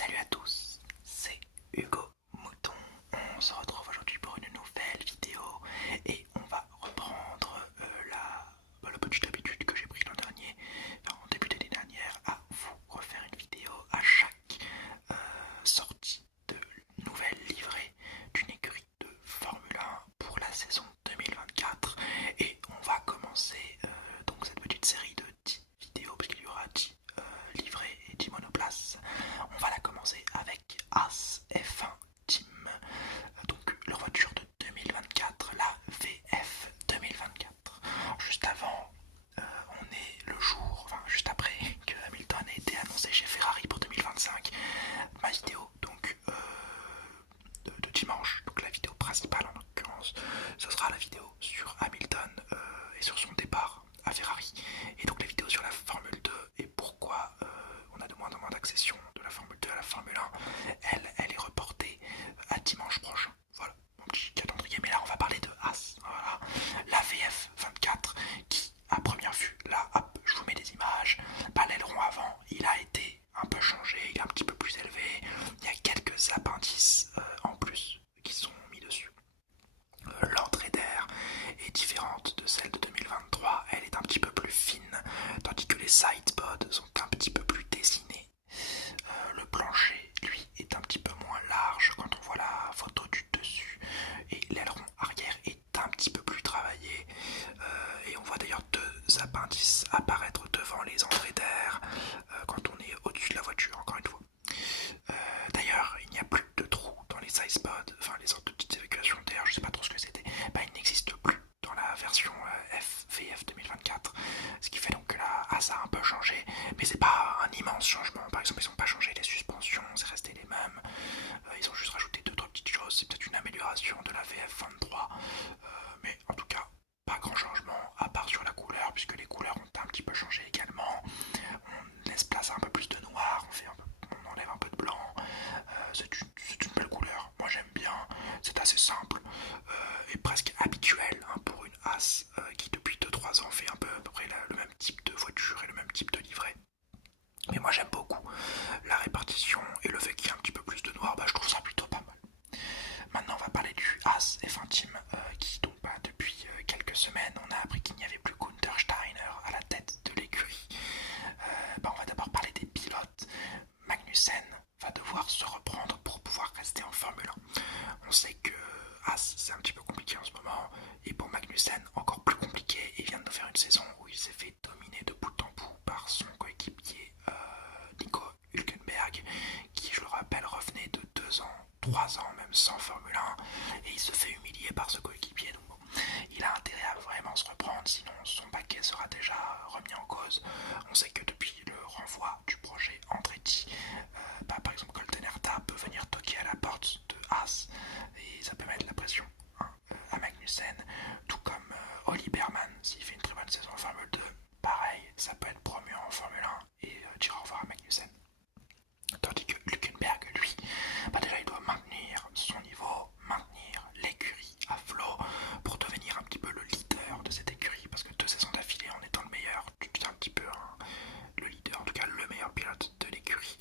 Salut à tous, c'est Hugo Mouton. On se retrouve aujourd'hui pour une nouvelle vidéo et on va reprendre la petite habitude que j'ai pris l'an dernier, enfin en début d'année dernière, à vous refaire une vidéo à chaque sortie de nouvelle livrée d'une écurie de Formule 1 pour la saison 2024. Et on va commencer donc cette petite série de 10 vidéos, parce qu'il y aura 10 livrées et 10 monoplaces. On va la commencer avec As F1 Team, donc leur voiture de 2024, la VF 2024. Juste avant, on est le jour, enfin juste après que Hamilton ait été annoncé chez Ferrari pour 2025. Ma vidéo donc de dimanche, donc la vidéo principale en l'occurrence, ce sera la vidéo sur Hamilton et sur son départ à Ferrari, et donc la vidéo sur la Formule 2 et pourquoi on a de moins en moins d'accession de la Formule 2 à la Formule 1, elle est reportée à dimanche prochain. Voilà, mon petit calendrier. Mais là, on va parler de As. Voilà, la VF 24 qui, à première vue, là, hop, je vous mets des images. Bah, l'aileron avant, il a été un peu changé, il est un petit peu plus élevé. Il y a quelques appendices en plus qui sont mis dessus. L'entrée d'air est différente de celle de 2023, elle est un petit peu plus fine, tandis que les sidepods sont un petit peu plus dessinés. Le plancher, lui, est un petit peu moins large quand on voit la photo du dessus, et l'aileron arrière est un petit peu plus travaillé. Et on voit d'ailleurs deux appendices apparaître devant les entrées d'air quand on est au-dessus de la voiture, encore une fois. D'ailleurs, il n'y a plus de trous dans les sidepods, enfin les sortes de petites évacuations d'air, je sais pas trop ce que c'était. Bah, il n'existe plus dans la version VF 2024, ce qui fait donc que la AS a un peu changé, mais c'est pas un immense changement. Par exemple, ils n'ont pas changé les suspensions, c'est resté les mêmes. Ils ont juste rajouté 2-3 petites choses, c'est peut-être une amélioration de la VF 23, mais en tout cas, pas grand changement, à part sur la couleur, puisque les couleurs ont un petit peu changé également. On laisse place à un peu plus de noir, on enlève un peu de blanc. C'est une belle couleur, moi j'aime bien, c'est assez simple et presque habituel pour une As qui depuis 2-3 ans fait un peu à peu près le même type de voiture et le même type de livret. Mais moi j'aime beaucoup la répartition et le fait qu'il y ait un petit peu plus de noir, bah, je trouve ça plutôt pas mal. Maintenant on va parler du As F1 Team qui donc depuis quelques semaines on a appris qu'il n'y avait plus Gunther Steiner à la tête de l'écurie. On va d'abord parler des pilotes. Magnussen va devoir se reprendre pour pouvoir rester en Formule 1. On sait que As c'est un petit peu compliqué en ce moment, et pour Magnussen encore plus compliqué. Il vient de faire une saison où il s'est fait dominer de bout en bout par son coéquipier Nico Hülkenberg, qui je le rappelle revenait de 2 ans, 3 ans même sans Formule 1, et il se fait humilier par ce coéquipier. Donc bon, il a intérêt à vraiment se reprendre, sinon son paquet sera déjà remis en cause. On sait que depuis le renvoi du projet Andretti, par exemple Colton Herta peut venir toquer à la porte de As et ça peut mettre la pression à Magnussen, tout comme Oli Berman s'il fait une très bonne saison en Formule 2, pareil, ça peut être promu en Formule 1 et dire au revoir à Magnussen. Tandis que Hülkenberg, lui, déjà il doit maintenir son niveau, maintenir l'écurie à flot pour devenir un petit peu le leader de cette écurie, parce que 2 saisons d'affilée en étant le meilleur, tu es un petit peu le leader, en tout cas le meilleur pilote de l'écurie.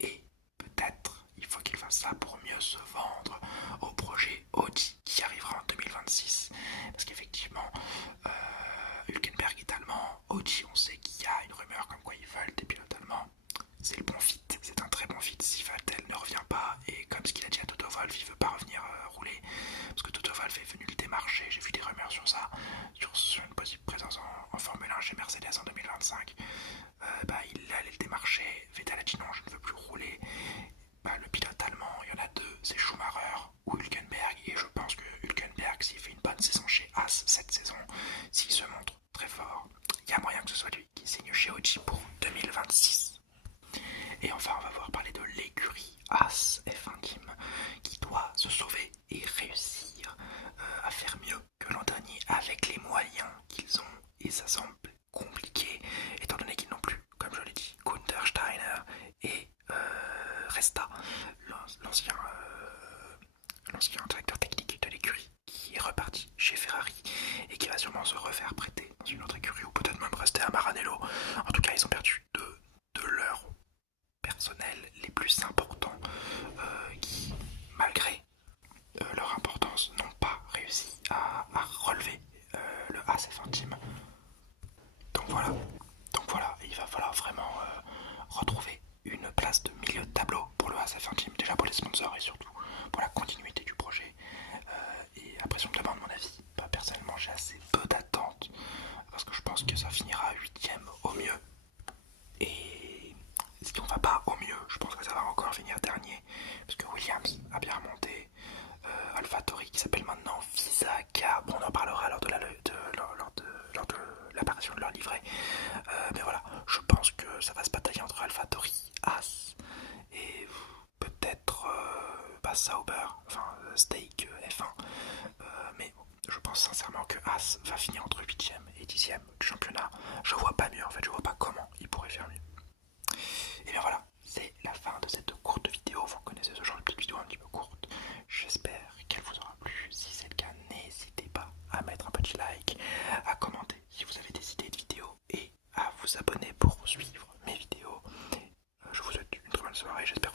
Et peut-être il faut qu'il fasse ça pour mieux se vendre au projet Audi qui arrivera en 2026, parce qu'effectivement Hülkenberg est allemand, Audi on sait qu'il y a une rumeur comme quoi ils veulent des pilotes allemands. C'est le bon fit, c'est un très bon fit si Vettel ne revient pas, et comme ce qu'il a dit à Toto Wolff, il veut pas revenir rouler, parce que Toto Wolff est venu le démarcher, j'ai vu des rumeurs sur ça, sur une possible présence en Formule 1 chez Mercedes en 2025. Il allait le démarcher, Vettel a dit non, je ne veux plus rouler. Le pilote allemand, il y en a 2, c'est Schumacher ou Hülkenberg, et je pense que Hülkenberg, s'il fait une bonne saison chez As cette saison, s'il se montre très fort, il y a moyen que ce soit lui qui signe chez Audi pour 2026. Et enfin, on va voir parler de l'écurie As F1 Team qui doit se sauver et réussir à faire mieux que l'an dernier avec les moyens qu'ils ont, et ça semble compliqué étant donné qu'ils n'ont plus, comme je l'ai dit, Gunther Steiner et Resta, l'ancien directeur technique de l'écurie qui est reparti chez Ferrari et qui va sûrement se refaire prêter dans une autre écurie ou peut-être même rester à Maranello. En tout cas, ils ont perdu de leur personnel les plus importants qui, malgré leur importance, n'ont pas réussi à relever le ASF Team. Donc voilà, il va falloir vraiment retrouver une place de milieu de tableau pour le ASF Team, déjà pour les sponsors et surtout pour la continuité du projet. Et après, si on me demande mon avis, personnellement, j'ai assez peu d'attentes parce que je pense que ça finira 8ème au mieux. Et si on va pas au mieux, je pense que ça va encore finir dernier parce que Williams a bien remonté. AlphaTauri qui s'appelle maintenant Visaka. Bon, on en parlera lors de l'apparition de leur livret. Mais voilà, je pense que ça va se batailler entre AlphaTauri, As et peut-être Sauber, enfin Stake F1. Mais bon, je pense sincèrement que As va finir entre 8ème et 10ème du championnat. Je vois pas mieux en fait, je vois pas comment il pourrait faire mieux. Et bien voilà, c'est la fin de cette courte vidéo. Vous connaissez ce genre de petite vidéo un petit peu courte. J'espère qu'elle vous aura plu. Si c'est le cas, n'hésitez pas à mettre un petit like, à commenter si vous avez des idées de vidéos et à vous abonner pour suivre mes vidéos. Je vous souhaite une très bonne soirée. J'espère